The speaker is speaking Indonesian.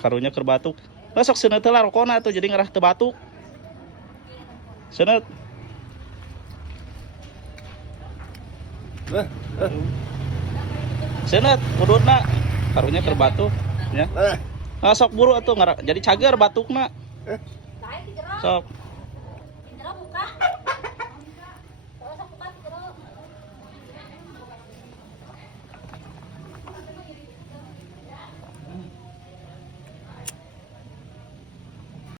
Karunya keur batuk. Sok seuneut heula rokona tuh jadi ngarah teu batuk. Seuneut. Seuneut udutna. Karunya keur batuk ya. Sok buru atuh jadi cager batukna. Sok.